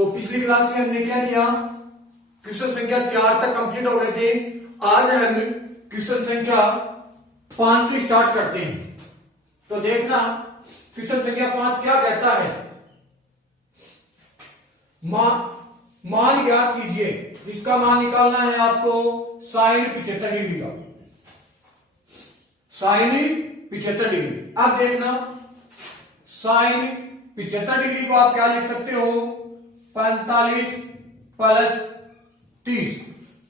तो पिछली क्लास में हमने क्या किया, क्वेश्चन संख्या 4 तक कंप्लीट हो गए थे। आज हम क्वेश्चन संख्या 5 से स्टार्ट करते हैं। तो देखना क्वेश्चन संख्या 5 क्या कहता है। मान ज्ञात कीजिए, इसका मान निकालना है आपको साइन 75 डिग्री का, साइन 75 डिग्री। अब देखना साइन 75 डिग्री को आप क्या लिख सकते हो, 45 प्लस 30।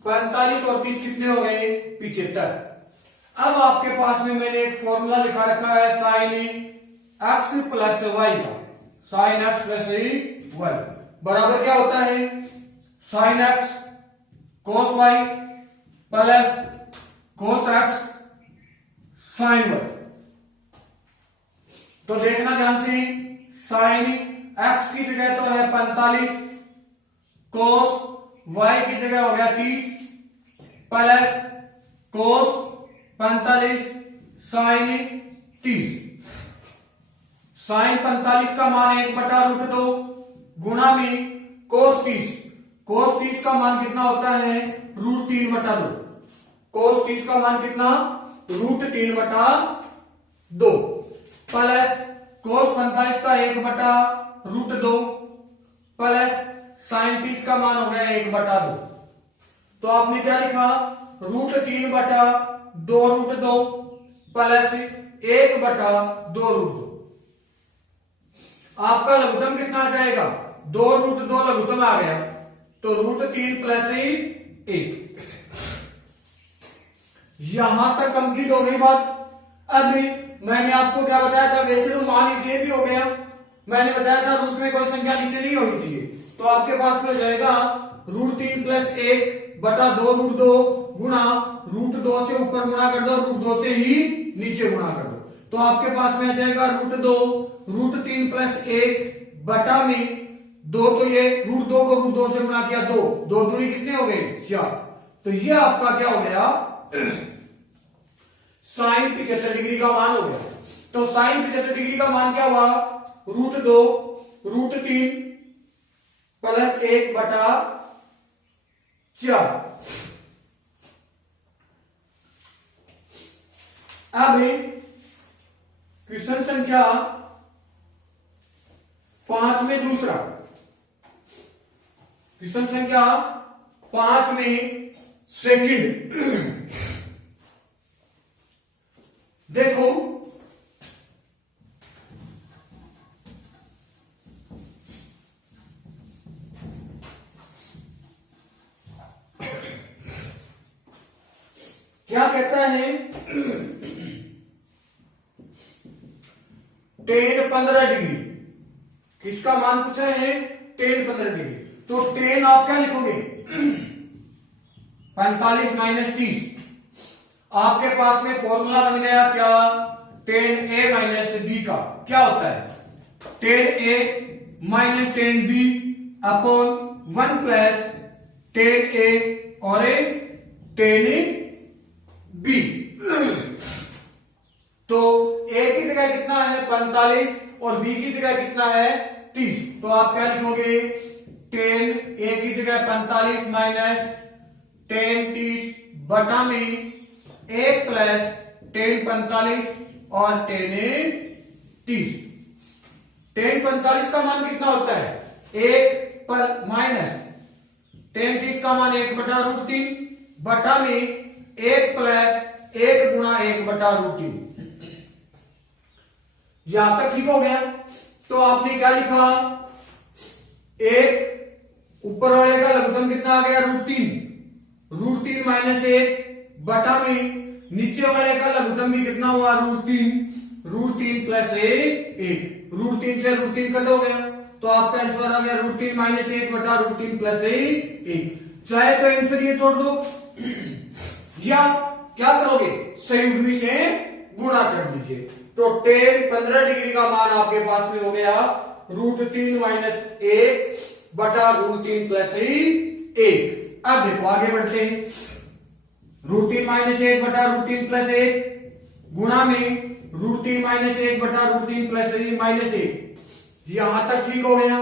45 और 30 कितने हो गए, 75। अब आपके पास में मैंने एक फॉर्मूला लिखा रखा है साइन एक्स प्लस वाई का। साइन एक्स प्लस वाई बराबर क्या होता है, sine x cos y plus cos x sine y. तो देखना ध्यान से, साइन एक्स की जगह तो है 45, कोस वाई की जगह हो गया 30 प्लस कोस 45 साइन 30। साइन 45 का मान 1/√2 गुणा में कोस 30। कोस 30 का मान कितना होता है, √3/2। कोस 30 का मान कितना, √3/2 प्लस कोस 45 का 1/√2 प्लस साइन 30 का मान हो गया 1/2। तो आपने क्या लिखा, √3/2√2 प्लस 1/2√2। आपका लघुत्तम कितना आ जाएगा, 2√2 लघुत्तम आ गया, तो √3 प्लस 1। यहां तक कंप्लीट हो गई बात। अब मैंने आपको क्या बताया था, वैसे तो मान ये भी हो गया, मैंने बताया था रूट में कोई संख्या नीचे नहीं होनी चाहिए। तो आपके पास में जाएगा √3 प्लस 1/2√2 गुणा √2 से ऊपर गुणा कर दो, √2 से ही नीचे गुणा कर दो। तो आपके पास में आ जाएगा √2, √3 प्लस 1 बटा में 2, तो ये √2 को √2 से गुणा किया 2, 2 दूनी कितने हो गए, 4। तो ये आपका क्या हो गया, साइन 75 डिग्री का मान हो गया। तो साइन 75 डिग्री का मान क्या हुआ, √2 √3 प्लस 1/4। अब क्वेश्चन संख्या 5 में दूसरा, क्वेश्चन संख्या 5 में सेकंड। देखो क्या कहता है, tan 15 डिग्री, किसका मान पूछा है, tan 15 डिग्री। तो tan आप क्या लिखोगे, 45 माइनस 30। आपके पास में फॉर्मूला बन गया क्या, tan a माइनस b का क्या होता है, tan a minus tan b upon 1 plus tan a और tan b। तो a की जगह कितना है 45 और b की जगह कितना है 30। तो आप क्या लिखोगे, tan a की जगह 45 माइनस tan 30 बटा में 1 प्लस tan 45 और tan 30। tan 45 का मान कितना होता है, 1 पर माइनस tan 30 का मान 1/√3 बटा में 1 प्लस 1 गुणा 1/√3। यहां तक ठीक हो गया। तो आपने क्या लिखा, एक ऊपर वाले का लघुत्तम कितना आ गया, √3, √3 माइनस 1 बटा में नीचे वाले का लघुत्तम भी कितना हुआ, √3 प्लस 1, √3 से √3 कट हो गया। तो आपका आंसर आ गया √3 माइनस 1/√3 प्लस 1। चाहे तो आंसर ये छोड़ दो या क्या करोगे, संयुग्मी से गुणा कर दीजिए। तो tan 15 डिग्री का मान आपके पास में हो गया √3 माइनस 1/√3 प्लस 1। अब देखो आगे बढ़ते हैं, √3 माइनस 1/√3 प्लस 1 गुणा में √3 माइनस 1/√3 प्लस माइनस 1। यहां तक ठीक हो गया।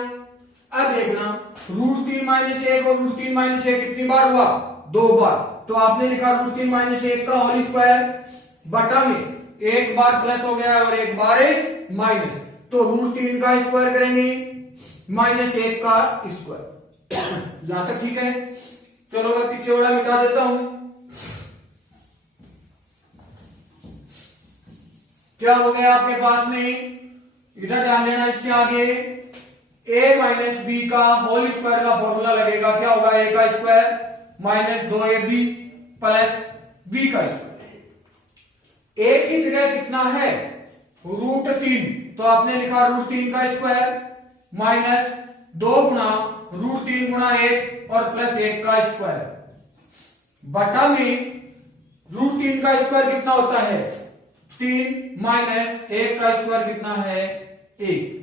अब देखना √3 माइनस 1 और √3 माइनस 1 कितनी बार हुआ? 2 बार। तो आपने लिखा √3 माइनस 1 का होल स्क्वायर बटा में एक बार प्लस हो गया और एक बार माइनस, तो √3 का स्क्वायर करेंगे माइनस 1 का स्क्वायर। यहां तक ठीक है। चलो मैं पीछे वाला मिटा देता हूं। क्या हो गया आपके पास में, इधर ध्यान देना, इससे आगे a माइनस बी का होल स्क्वायर का फॉर्मूला लगेगा। क्या होगा? a का square minus 2ab plus b का स्क्वायर। a की जगह कितना है? √3, तो आपने लिखा √3 का स्क्वायर माइनस 2 गुणा √3 गुणा 1 और प्लस 1 का स्क्वायर बटा में √3 का स्क्वायर कितना होता है? 3 माइनस 1 का स्क्वायर कितना है? 1।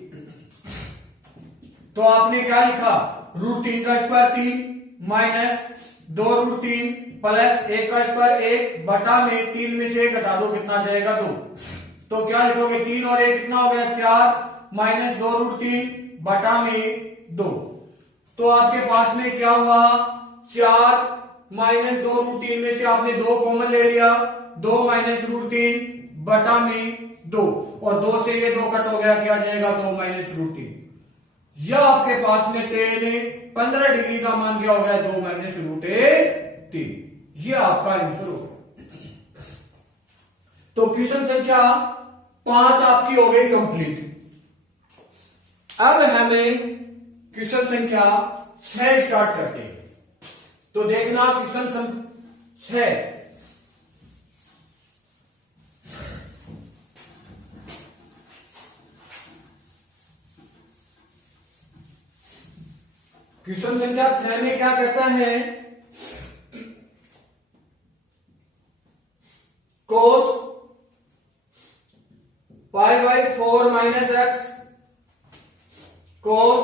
तो आपने क्या लिखा? √3 का स्क्वायर 3 माइनस 2√3 प्लस 1 का स्क्वायर 1 बटा में 3 में से 1 घटा दो, कितना जाएगा? 2। तो क्या लिखोगे? 3 और 1 कितना हो गया? 4 माइनस 2√3 बटा में 2। तो आपके पास में क्या हुआ? 4 माइनस 2√3 में से आपने 2 कॉमन ले लिया, 2 माइनस √3 बटा में 2, और 2 से ये 2 कट हो गया, क्या जाएगा? 2 माइनस √3। यह आपके पास में 15 डिग्री का मान क्या हो गया? 2 माइनस √3। यह आपका आंसर हो गया। तो क्वेश्चन संख्या 5 आपकी हो गई कंप्लीट। अब हमें क्वेश्चन संख्या 6 स्टार्ट करते हैं। तो देखना क्वेश्चन संख्या 6। क्वेश्चन संख्या 6 में क्या कहता है? cos π/4 minus x cos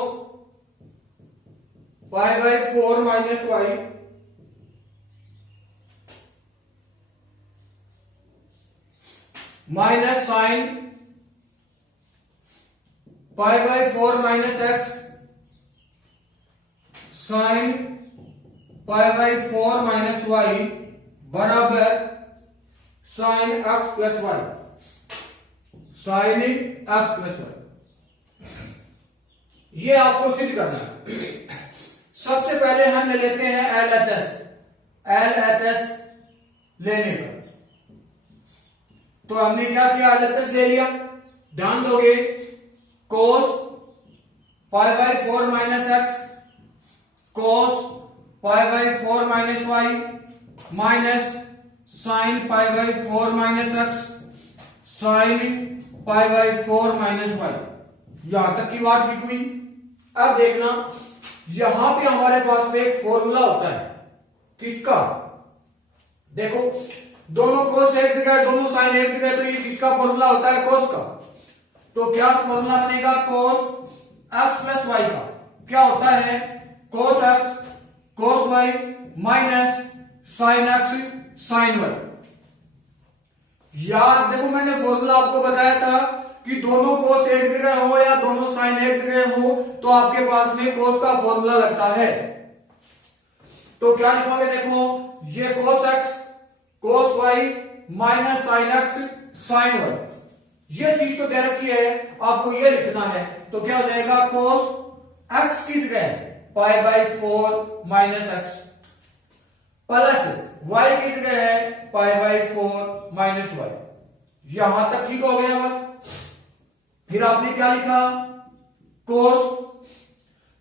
π/4 minus y minus sine π/4 minus x sine π/4 minus y बराबर sine x plus y, sine x plus y। ये आपको सिद्ध करना है। सबसे पहले हम ले लेते हैं LHS। LHS लेने पर तो हमने क्या किया? LHS ले लिया। ध्यान दोगे, cos π/4 minus x cos π/4 minus y minus sine π/4 minus x sine π/4 minus y। यहां तक की बात ठीक हुई। अब देखना, यहां पे हमारे पास में एक फॉर्मूला होता है। किसका? देखो, दोनों cos एक जगह, दोनों साइन एक जगह, तो ये किसका फॉर्मूला होता है? cos का। तो क्या फॉर्मूला बनेगा? cos x प्लस y का क्या होता है? cos x cos y minus sine x sine y। यार देखो, मैंने फॉर्मूला आपको बताया था कि दोनों cos एक जगह हो या दोनों साइन एक जगह हो तो आपके पास में cos का फॉर्मूला लगता है। तो क्या लिखोगे? देखो, ये cos x cos y minus sine x sine y, ये चीज तो दे रखी है, आपको ये लिखना है। तो क्या हो जाएगा? cos x की जगह π/4 माइनस x प्लस y की जगह है π/4 माइनस y। यहां तक ठीक हो गया बात। फिर आपने क्या लिखा? cos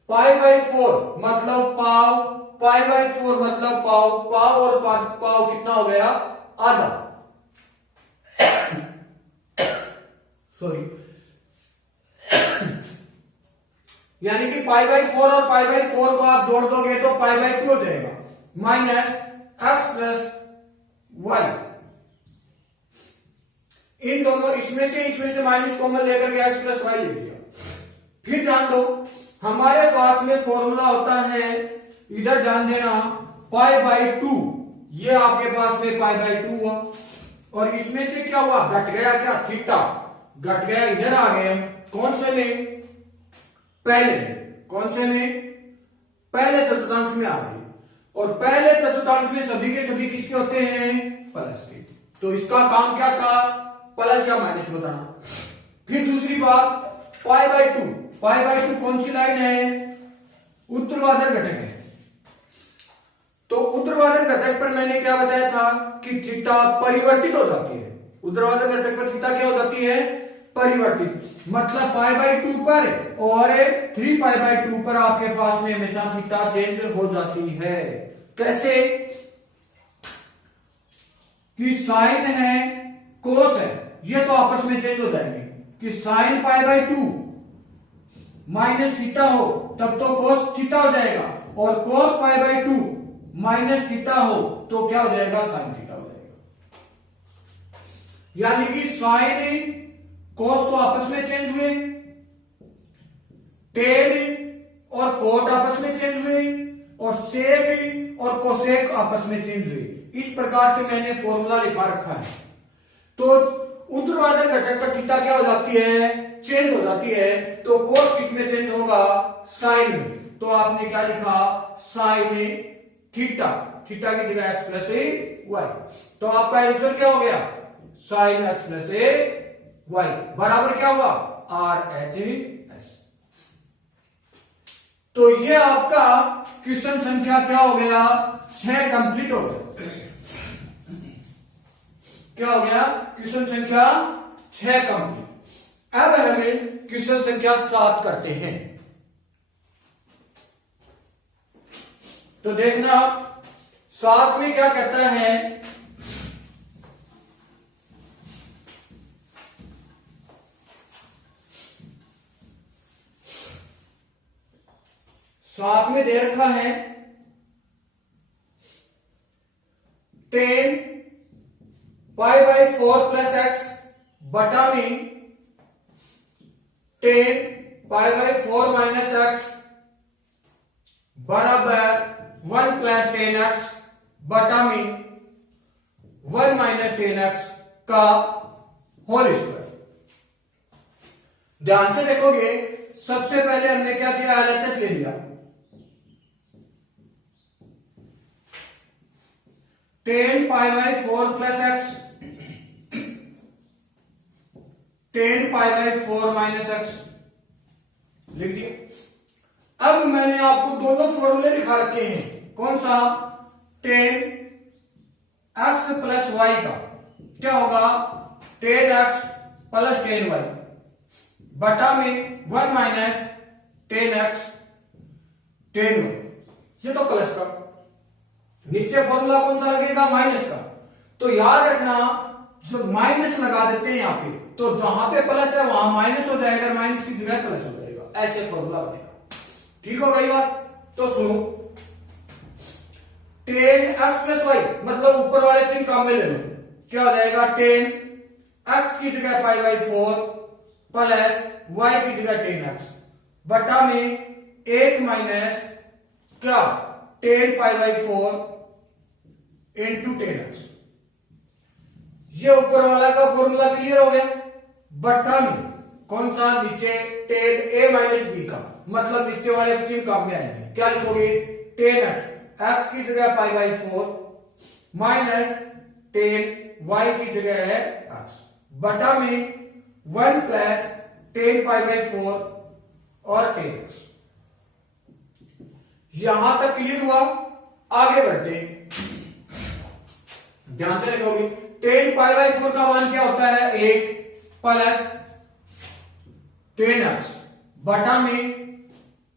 π/4 मतलब पाव, π/4 मतलब पाव, पाव और पाव कितना हो गया? आधा। सॉरी, यानी कि π/4 और π/4 को आप जोड़ दोगे तो π/2 हो जाएगा माइनस x प्लस y। इन दोनों इसमें से माइनस कॉमन लेकर के x प्लस y ले लिया। फिर ध्यान दो, हमारे पास में फॉर्मूला होता है, इधर ध्यान देना, π/2। ये आपके पास में π/2 हुआ और इसमें से क्या हुआ? घट गया क्या? थीटा घट गया, इधर आ गया। कौन से में? पहले। कौन से में? पहले चतुर्थांश में आ गई, और पहले चतुर्थांश में सभी के सभी किसके होते हैं, प्लस के। तो इसका काम क्या था, प्लस या माइनस बताना। फिर दूसरी बात, पाई by to. Pi by to कौन सी लाइन है, ऊर्ध्वाधर घटक है। तो ऊर्ध्वाधर घटक पर मैंने क्या बताया था कि थीटा परिवर्तित हो जाती है। ऊर्ध्वाधर घटक पर थीटा क्या हो जाती है, परिवर्तित। मतलब पाई बाई टू पर और 3 पाई बाई टू पर आपके पास में हमेशा थीटा चेंज हो जाती है। कैसे कि साइन है कोस है, ये तो आपस में चेंज हो जाएंगे। कि sine pi by two minus theta हो तब तो कोस थीटा हो जाएगा, और cos pi by two minus theta हो तो क्या हो जाएगा, साइन थीटा हो जाएगा। यानी कि साइन कोस तो आपस में चेंज हुए, टेन और कोट आपस में चेंज हुए, और सेक और कोसेक आपस में चेंज हुए। इस प्रकार से मैंने फॉर्मूला लिखा रखा है। तो ऊर्ध्वाधर घटक पर थीटा क्या हो जाती है, चेंज हो जाती है। तो कोस किस में चेंज होगा, साइन में। तो आपने क्या लिखा, साइन थीटा, थीटा की जगह एक्स प्लस ए वाई। तो आपका आंसर क्या हो गया, साइन एक्स प्लस ए वाई बराबर क्या हुआ, आर एच एस। तो ये आपका क्वेश्चन संख्या क्या हो गया, 6 कंप्लीट हो गया। क्या हो गया, क्वेश्चन संख्या 6 कंप्लीट। अब हमें क्वेश्चन संख्या 7 करते हैं। तो देखना 7 में क्या कहता है, साथ में दे रखा है 10 पाई बाई 4 प्लस एक्स बटा में 10 पाई बाई 4 माइनस एक्स बराबर 1 प्लस 10x बटा में 1 माइनस 10x का होल स्क्वायर। ध्यान से देखोगे, सबसे पहले हमने क्या किया, एलएचएस ले लिया। 10 pi by 4 plus x 10 pi by 4 minus x लिख दिया। अब मैंने आपको दोनों फॉर्मूले दिखा रखे हैं। कौन सा, 10 एक्स प्लस वाई का क्या होगा, 10 एक्स प्लस 10 वाई बटा में 1 माइनस 10 एक्स 10 वाई। ये तो प्लस का, नीचे फॉर्मूला कौन सा लगेगा, माइनस का। तो याद रखना, जो माइनस लगा देते हैं यहां पे, तो जहां पे प्लस है वहां माइनस हो जाएगा, माइनस की जगह प्लस हो जाएगा, ऐसे फॉर्मूला बनेगा। ठीक हो गई बात। तो सुनो, 10 एक्स प्लस वाई मतलब ऊपर वाले चिन्ह काम में ले लो, क्या हो जाएगा, 10 एक्स की जगह पाई बाई 4 प्लस वाई की जगह 10 एक्स बटा में 1 माइनस क्या, 10 पाई बाई 4 इंटू 10 एक्स। ये ऊपर वाला का फॉर्मूला क्लियर हो गया। बटा में कौन सा, नीचे 10 ए माइनस बी का, मतलब नीचे वाले चिन्ह काम में आएंगे। क्या लिखोगे, 10 एक्स की जगह पाई बाई 4 माइनस 10 वाई की जगह है एक्स बटा में 1 प्लस 10 पाई बाई 4 और 10 एक्स। यहां तक क्लियर हुआ। आगे बढ़ते हैं, ध्यान से लिखोगे। 10 पाई बाई 4 का मान क्या होता है, 1 प्लस 10 एक्स बटा में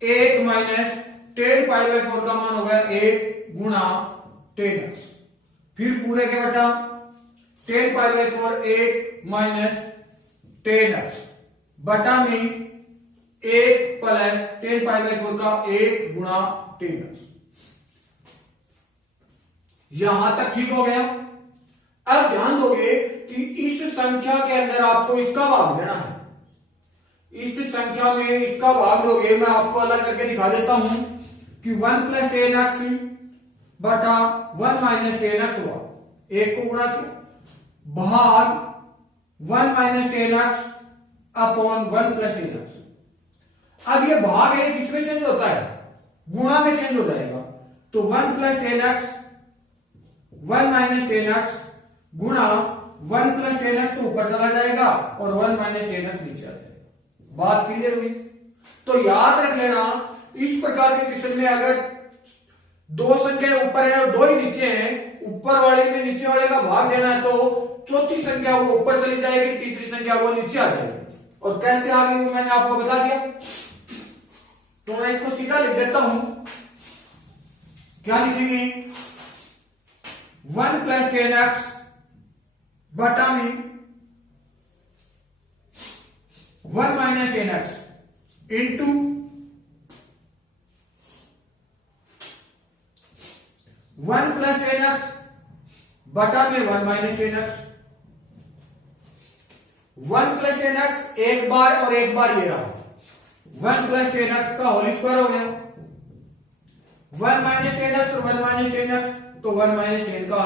1 माइनस 10 पाई बाई 4 का मान होगा 1 गुणा 10 एक्स, फिर पूरे के बटा 10 पाई बाई 4 1 माइनस 10 एक्स बटा में 1 प्लस 10 पाई बाई 4 का 1 गुणा 10 एक्स। यहां तक ठीक हो गया। अब ध्यान दोगे कि इस संख्या के अंदर आपको इसका भाग देना है। इस संख्या में इसका भाग दोगे, मैं आपको अलग करके दिखा देता हूं कि 1 प्लस 10 एक्स बटा 1 माइनस 10 एक्स हुआ, 1 को गुणा किया, भाग 1 minus 10 x upon 1 plus 10 x. अब ये भाग है किसमें चेंज होता है, गुणा में चेंज हो जाएगा। तो 1 प्लस 10x 1 माइनस 10x गुणा 1 प्लस 10x तो ऊपर चला जाएगा और 1 माइनस 10x नीचे आ जाएगा। बात क्लियर हुई? तो याद रख लेना, इस प्रकार के क्वेश्चन में अगर दो संख्या ऊपर है और दो ही नीचे हैं, ऊपर वाले में नीचे वाले का भाग देना है तो चौथी संख्या वो ऊपर चली जाएगी, तीसरी संख्या वो नीचे आ जाएगी। और कैसे आ गई मैंने आपको बता दिया। तो मैं इसको सीधा लिख देता हूं। क्या लिखेंगे? 1 प्लस 10x बटा में 1 minus 10x into 1 plus 10x बटा में 1 माइनस 10x। 1 प्लस 10x एक बार और एक बार ये रहा, 1 प्लस 10x का होल स्क्वायर हो गया। 1 माइनस 10x और 1 माइनस 10x तो 1 माइनस 10 का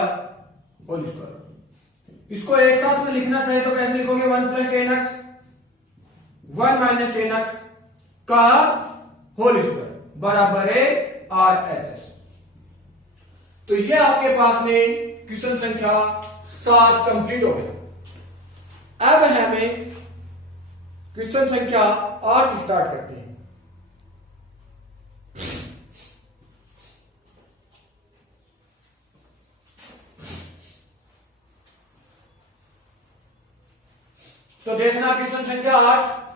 होल स्क्वायर। इसको एक साथ में लिखना चाहिए तो कैसे लिखोगे? 1 प्लस 10x 1 माइनस 10x का होल स्क्वायर बराबर है RHS। तो ये आपके पास में क्वेश्चन संख्या 7 कंप्लीट हो गया। अब हमें क्वेश्चन संख्या 8 स्टार्ट करते हैं। तो देखना क्वेश्चन संख्या 8।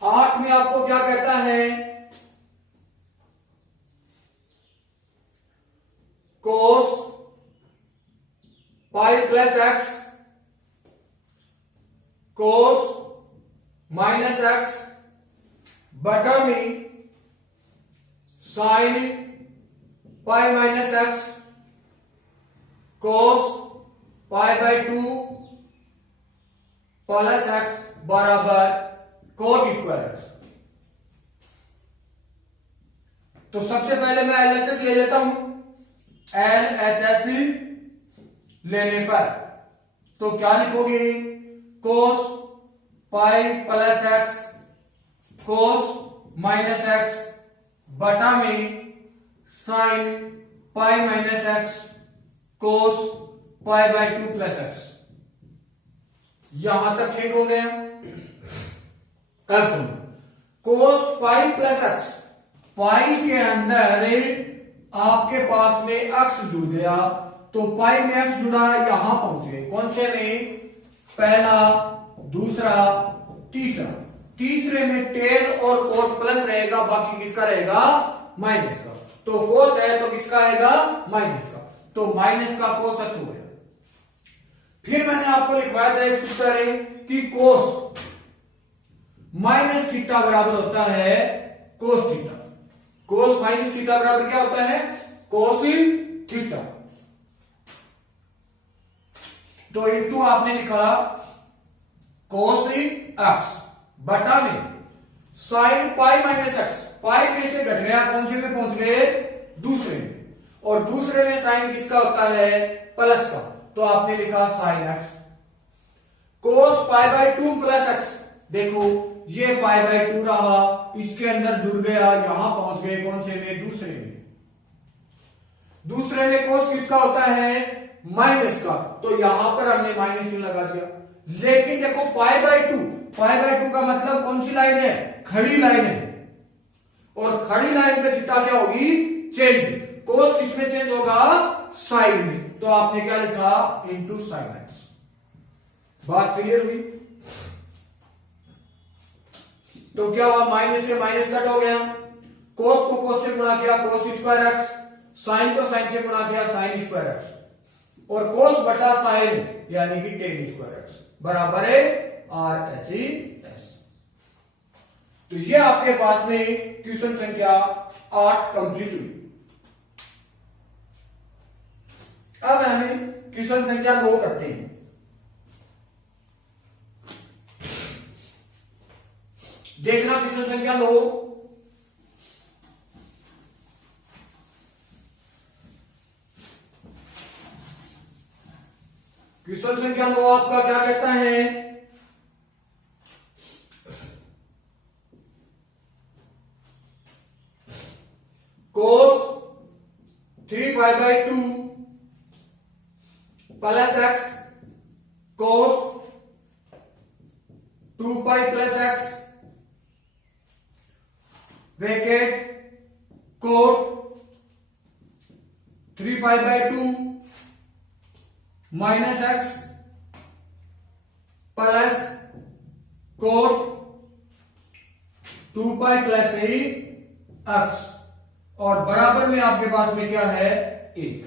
आठ में आपको क्या कहता है? Cos pi plus x cos minus x बटा में sine pi minus x cos pi by 2 plus x बराबर कोट स्क्वायर एक्स। तो सबसे पहले मैं एलएचएस ले लेता हूं। एलएचएस लेने पर तो क्या लिखोगे? Cos pi plus x cos minus x बटा में sine pi minus x cos pi by 2 plus x. यहां तक ठीक हो गया। कोस पाई प्लस एक्स, पाई के अंदर आपके पास में एक्स जुड़ गया तो पाई में एक्स जुड़ा, यहां पहुंच गए। कौन से में? पहला, दूसरा, तीसरा। तीसरे में टेन और कोट प्लस रहेगा, बाकी किसका रहेगा? माइनस का। तो कोस है तो किसका आएगा? माइनस का। तो माइनस का कोस एक्स हो गया। फिर मैंने आपको लिखवाया था एक सूत्र है कि कोस माइनस थीटा बराबर होता है कोस थीटा। कोस माइनस थीटा बराबर क्या होता है? Cos theta. तो इंटू आपने लिखा कोस एक्स बटा में साइन पाई माइनस एक्स। पाई में से घट गया, कौन से में पहुंच गए? दूसरे में। और दूसरे में साइन किसका होता है? प्लस का। तो आपने लिखा sign x cos pi by 2 plus x. देखो ये पाई बाय 2 रहा, इसके अंदर जुड़ गया, यहां पहुंच गए। कौन से में? दूसरे में। दूसरे में कोस किसका होता है? माइनस का। तो यहां पर हमने माइनस चिन्ह लगा दिया। लेकिन देखो पाई बाय 2 का मतलब कौन सी लाइन है? खड़ी लाइन है। और खड़ी लाइन पे थीटा क्या होगी? चेंज। कोस किसमें चेंज होगा? साइन में। तो आपने क्या लिखा? Into sine x. बात क्लियर हुई? तो क्या हुआ? माइनस से माइनस कट हो गया। कोस को कोस से गुणा किया, कोस स्क्वायर एक्स। साइन को साइन से गुणा किया, साइन स्क्वायर एक्स। और कोस बटा साइन यानी कि टेन स्क्वायर एक्स बराबर है RHS। तो ये आपके पास में क्वेश्चन संख्या 8 कंप्लीट हुई। अब हमें क्वेश्चन संख्या 9 करते हैं। देखना क्वेश्चन संख्या 9। क्वेश्चन संख्या 9 आपका क्या कहता है, cos 3π/2 plus x cos 2π plus x bracket cot 3π/2 minus x plus cot 2π plus x और बराबर में आपके पास में क्या है, 1।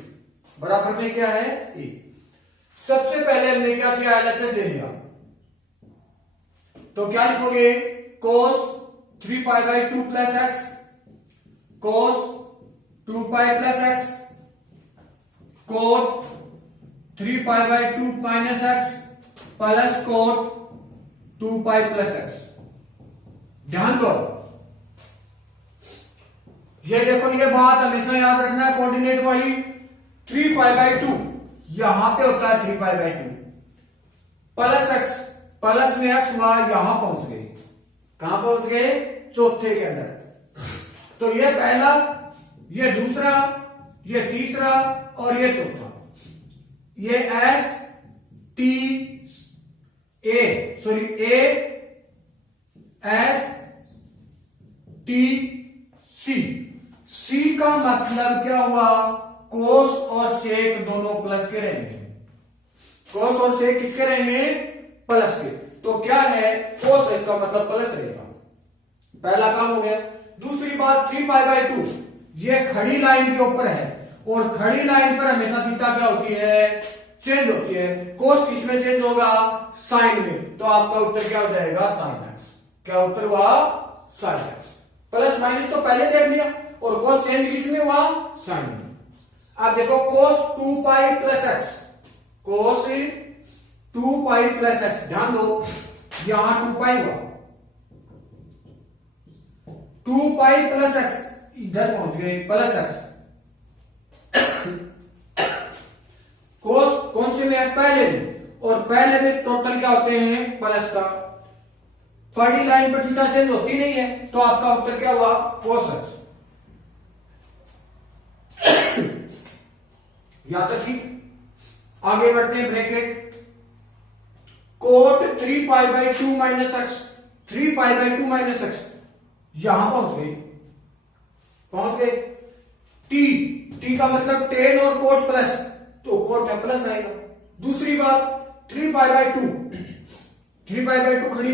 बराबर में क्या है, 1। सबसे पहले हमने क्या किया, एलएचएस ले लिया, तो क्या लिखोगे, cos 3π/2 plus x cos 2π plus x cot 3π/2 minus x plus cot 2π plus x। ध्यान दो, ये देखो, ये बात हमेशा याद रखना है, कोऑर्डिनेट वाली 3π/2 यहां पे होता है 3π/2 प्लस x, प्लस में x हुआ, यहां पहुंच गए, कहां पहुंच गए, चौथे के अंदर। तो ये पहला, ये दूसरा, ये तीसरा और ये चौथा, ये S T A sorry A S T C. C का मतलब क्या हुआ, कोस और सेक दोनों प्लस के रहेंगे, कोस और सेक किसके रहेंगे, प्लस के। तो क्या है, कोस, इसका मतलब प्लस रहेगा, पहला काम हो गया। दूसरी बात, 3π/2 ये खड़ी लाइन के ऊपर है और खड़ी लाइन पर हमेशा थीटा क्या होती है, चेंज होती है। कोस किसमें चेंज होगा, साइन में, तो आपका उत्तर क्या हो जाएगा, साइन एक्स। क्या उत्तर हुआ, साइन एक्स। प्लस माइनस तो पहले देख लिया, और कोस चेंज किसमें हुआ, साइन में। अब देखो cos 2π plus x, cos 2π plus x, ध्यान दो, यहां 2π हुआ, 2π प्लस एक्स, इधर पहुंच गए प्लस एक्स। कोस कौन से में है, पहले में, और पहले में टोटल क्या होते हैं, प्लस का। पहली लाइन पर थीटा चेंज होती नहीं है, तो आपका उत्तर क्या हुआ, कोस एक्स। यहां तक ठीक, आगे बढ़ते हैं, bracket cot 3π/2 minus x, 3π/2 minus x, यहां पहुंच गए। टी का मतलब टेन और कोट प्लस, तो कोट है प्लस आएगा। दूसरी बात, 3π/2 खड़ी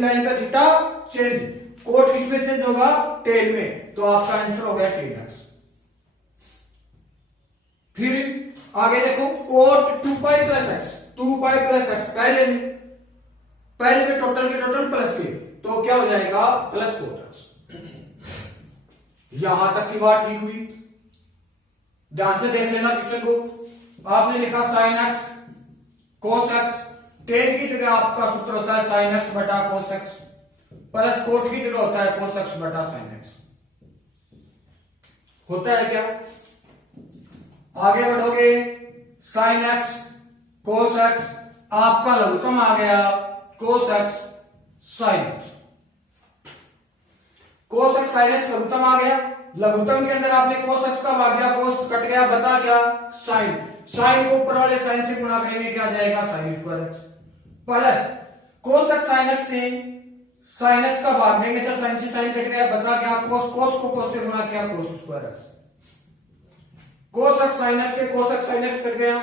लाइन का थीटा चेंज, कोट किसमें चेंज होगा, टेन में, तो आपका आंसर हो गया टेन एक्स। फिर आगे देखो, cot 2π plus x, 2π plus x, पहले में टोटल के टोटल प्लस के, तो क्या हो जाएगा, प्लस कोट एक्स। यहां तक की बात ठीक हुई, ध्यान से देख लेना क्वेश्चन को। आपने लिखा sign x cos x, ten की जगह आपका सूत्र होता है साइन एक्स बटा कोस एक्स, प्लस कोट की जगह होता है कोस एक्स बटा साइन एक्स। होता है क्या, आगे बढ़ोगे, साइन एक्स कोस एक्स, आपका लघुत्तम आ गया cos x sine x. Cos x sine x लघुत्तम आ गया, लघुत्तम के अंदर आपने कोस एक्स का भाग दिया, कोस कट गया, बचा क्या, साइन। साइन को ऊपर वाले साइन से गुणा करेंगे, क्या जाएगा, sign square x, plus cos x sine x से साइन एक्स का भाग देंगे, तो साइन से साइन कट गया, बचा क्या, कोस, कोस को कोस से गुणा किया, cos square x. Cos x sine x से कोस एक्स साइन एक्स कट गया,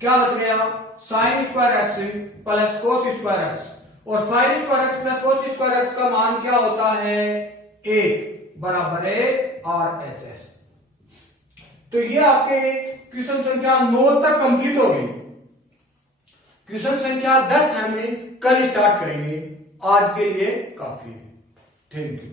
क्या बच गया, sine square x plus cos square x, और sine square x plus cos square x का मान क्या होता है, 1 बराबर है RHS। तो ये आपके क्वेश्चन संख्या 9 तक कंप्लीट हो गई। क्वेश्चन संख्या 10 हमें कल स्टार्ट करेंगे, आज के लिए काफी है। Thank you.